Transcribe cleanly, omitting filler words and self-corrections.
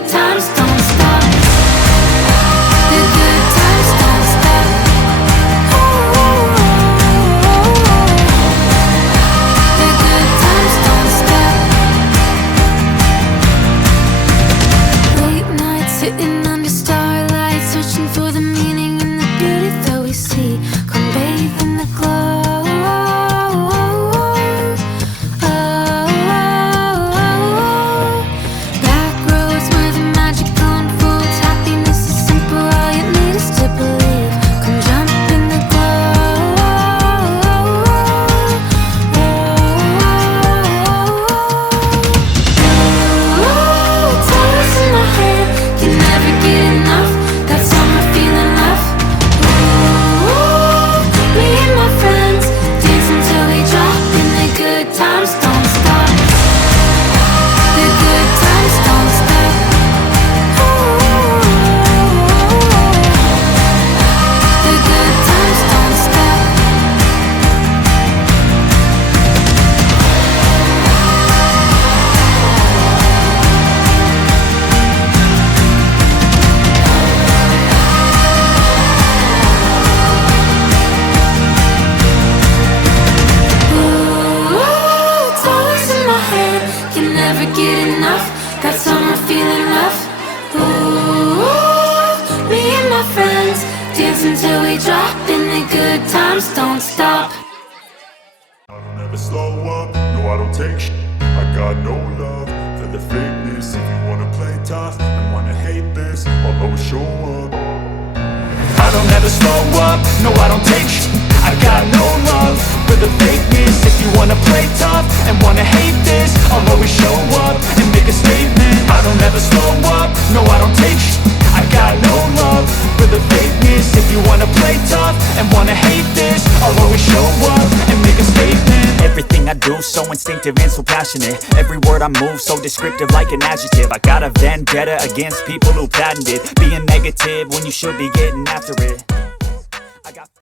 good times don't stop. The good times don't stop. The good times don't stop. Late nights sitting under starlight, searching for the meaning in the beauty that we see. Come bathe in the glow. Back roads where the magic unfolds. Happiness is simple, all you need is to believe. Come jump in the glow. Toes in my head, can never get enough. That summer feeling left. Me and my friends dance until we drop, and the good times don't stop. The good times don't stop. The good times don't stop. Toes in my head, can never get enough. That summer feeling left. Me and my friends dance until we drop, and the good times don't stop. I don't ever slow up, no I don't take shit. I got no love for the fakeness. If you wanna play tough and wanna hate this, I'll always show up. I don't ever slow up, no I don't take shit. I got no love for the fakeness. If you wanna play tough and wanna hate this, I'll always show up and make a statement. I don't ever slow up, no I don't take shit. I got no love for the fakeness. If you wanna play tough and wanna hate this, I'll always show up and make a statement. Everything I do so instinctive and so passionate. Every word I move so descriptive like an adjective. I got a vendetta against people who patented being negative when you should be getting after it. I got